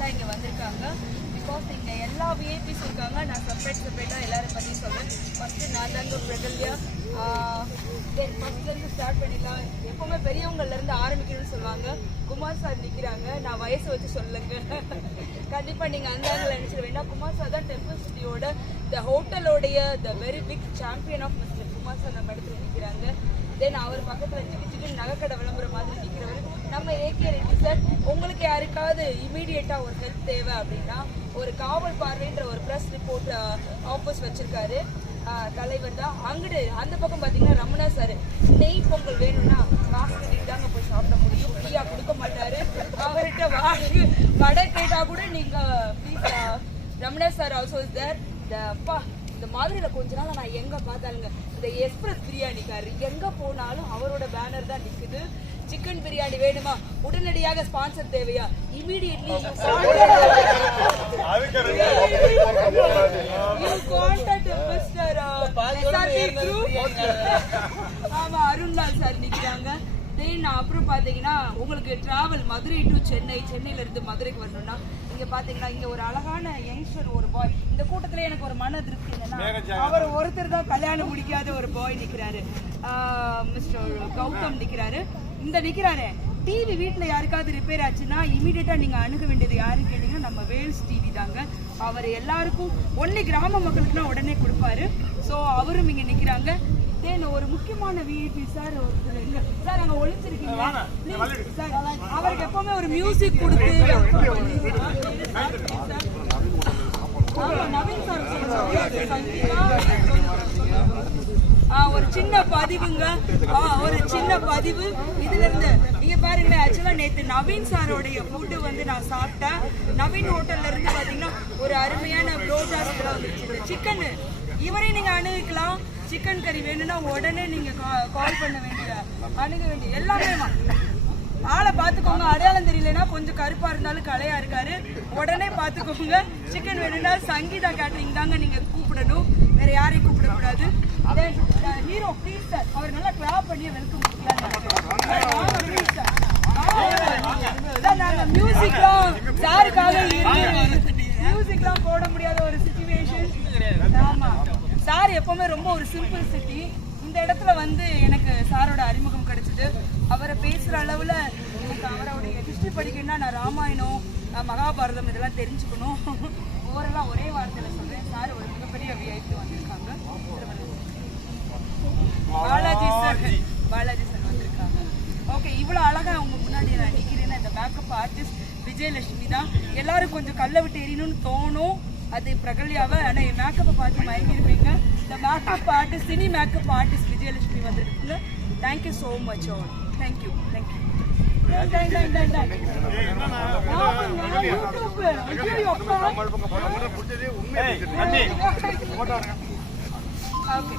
தான் இங்கே வந்திருக்காங்க. பிகாஸ் இங்கே எல்லா விஐபிஸ் இருக்காங்க. நான் செப்பரேட்டாக எல்லாரும் பற்றி சொல்கிறேன். ஃபஸ்ட்டு நான் தாங்க பிரகல்யா. ஃபஸ்ட்லேருந்து ஸ்டார்ட் பண்ணிடலாம். எப்போவுமே பெரியவங்கள்லேருந்து ஆரம்பிக்கணும்னு சொல்லுவாங்க. குமார் சார் நிற்கிறாங்க. நான் வயசை வச்சு சொல்லுங்க. கண்டிப்பாக நீங்கள் அந்த ஆங்கிள் நினச்சிட வேண்டாம். குமார் சார் தான் டெம்பிள் சிட்டியோட த ஹோட்டலோடைய the very big champion of mister Kumar sir நம்ம இடத்துல நிற்கிறாங்க. தென் அவர் பக்கத்தில் சிக்கு நகைக்கடை விளம்புற மாதிரி நிற்கிறவர் நம்ம ஏகே ரெட்டி சார். உங்களுக்கு யாருக்காவது இமீடியட்டாக ஒரு ஹெல்ப் தேவை அப்படின்னா ஒரு காவல் பார்வைன்ற ஒரு ப்ரெஸ் ரிப்போர்ட் ஆஃபீஸ் வச்சுருக்காரு தலைவர் தான். அங்கிட்டு அந்த பக்கம் பார்த்தீங்கன்னா ரமணா சார் நெய் பொங்கல் வேணும்னா காசு கட்டிட்டு தாங்க போய் சாப்பிட முடியும். ஃப்ரீயாக கொடுக்க மாட்டார். அவர்கிட்ட வடை கேட்டால் கூட நீங்கள் please Ramana sir also is there. இந்த மாதிரியில் கொஞ்ச நாள் நான் எங்கே பார்த்தாலுங்க இந்த எக்ஸ்பிரஸ் பிரியாணிக்காரு எங்கே போனாலும் அவரோட பேனர் தான் நிற்குது. சிக்கன் பிரியாணி வேணுமா, உடனடியாக ஸ்பான்சர் தேவையா, இமீடியட்லி ஆமா அருண்லால் சார் நிற்கிறாங்க. தென் அப்புறம் பார்த்தீங்கன்னா உங்களுக்கு டிராவல் மதுரை டு சென்னையில இருந்து மதுரைக்கு வரணும்னா இங்க பாத்தீங்கன்னா இங்க ஒரு அழகான யங்ஸ்டர் ஒரு பாய். இந்த கூட்டத்துல எனக்கு ஒரு மன திருப்தி என்னன்னா அவர் ஒருத்தர் தான் கல்யாணம் முடிக்காத ஒரு பாய் நிக்கிறாரு. மிஸ்டர் கௌதம் நிக்கிறாரு. இந்த நிக்கிறாரு டிவி வீட்டில் யாருக்காவது ரிப்பேர் ஆச்சுன்னா இமீடியட்டா நீங்க அணுக வேண்டியது யாருன்னு கேட்டீங்கன்னா நம்ம வேல்ஸ் டிவி தாங்க. அவர் எல்லாருக்கும் ஒன்லி கிராம மக்களுக்குன்னா உடனே கொடுப்பாரு. ஸோ அவரும் இங்க நிக்கிறாங்க. தென் ஒரு முக்கியமான விஐபி சார் ஒருத்தர் எங்க சார் அங்க ஒளிஞ்சிருக்கீங்க சார். அவருக்கு எப்பவுமே ஒரு மியூசிக் கொடுத்து நவீன் சார் ஒரு சின்ன பதிவுங்க. ஒரு சின்ன பதிவு இதுல இருந்து நீங்க பாருங்க. ஆக்சுவலா நேற்று நவீன் சாரோடைய ஃபுட்டு வந்து நான் சாப்பிட்டேன். நவீன் ஹோட்டல்ல இருந்து பாத்தீங்கன்னா ஒரு அருமையான ப்ரோட்டாஸ் வந்துருச்சு. சிக்கன் இவரே நீங்க அணுகிக்கலாம். சிக்கன் கறி வேணும்னா உடனே நீங்க கால் பண்ண வேண்டிய அணுக வேண்டிய எல்லாமே. ஆளை பார்த்துக்கோங்க. அடையாளம் தெரியலன்னா கொஞ்சம் கருப்பா இருந்தாலும் கலையா இருக்காரு. உடனே பார்த்துக்கோங்க. சிக்கன் வேணும்னா சங்கீதா கேட்டரிங் தாங்க நீங்க கூப்பிடணும். வேற யாரையும் கூப்பிடக்கூடாது. ஹீரோ ப்ளீஸ் சார் அவர் நல்லா கிளாப் பண்ணி வெல்கம் நாங்க மியூசிக்லாம் சாருக்காக மியூசிக்லாம் போட முடியாத ஒரு சிச்சுவேஷன். ஆமா சார் எப்பவுமே ரொம்ப ஒரு சிம்பிள் சிட்டி. இந்த இடத்துல வந்து எனக்கு சாரோட அறிமுகம் கிடைச்சிது. அவரை பேசுற அளவுல எனக்கு அவருடைய ஹிஸ்டரி படிக்கணும்னா நான் ராமாயணம் மகாபாரதம் இதெல்லாம் தெரிஞ்சுக்கணும். ஓவரெல்லாம் ஒரே வார்த்தையில சொல்றேன். சார் ஒரு மிகப்பெரிய விஐபி வந்திருக்காங்க. பாலாஜி சார் வந்திருக்காங்க. ஓகே இவ்வளவு அழகா உங்க முன்னாடி நான் நிக்கிறேன்னா இந்த மேக்கப் ஆர்டிஸ்ட் விஜயலட்சுமி தான். எல்லாரும் கொஞ்சம் கல்லை விட்டு எறியணும்னு தோணும். அது பிரகல்யாவை. ஆனா என் மேக்கப்பை பார்த்து மயங்கிருப்பீங்க. இந்த makeup artist cine makeup artist Vijayalakshmi வந்திருக்குங்க. Thank you so much all. Thank you. Okay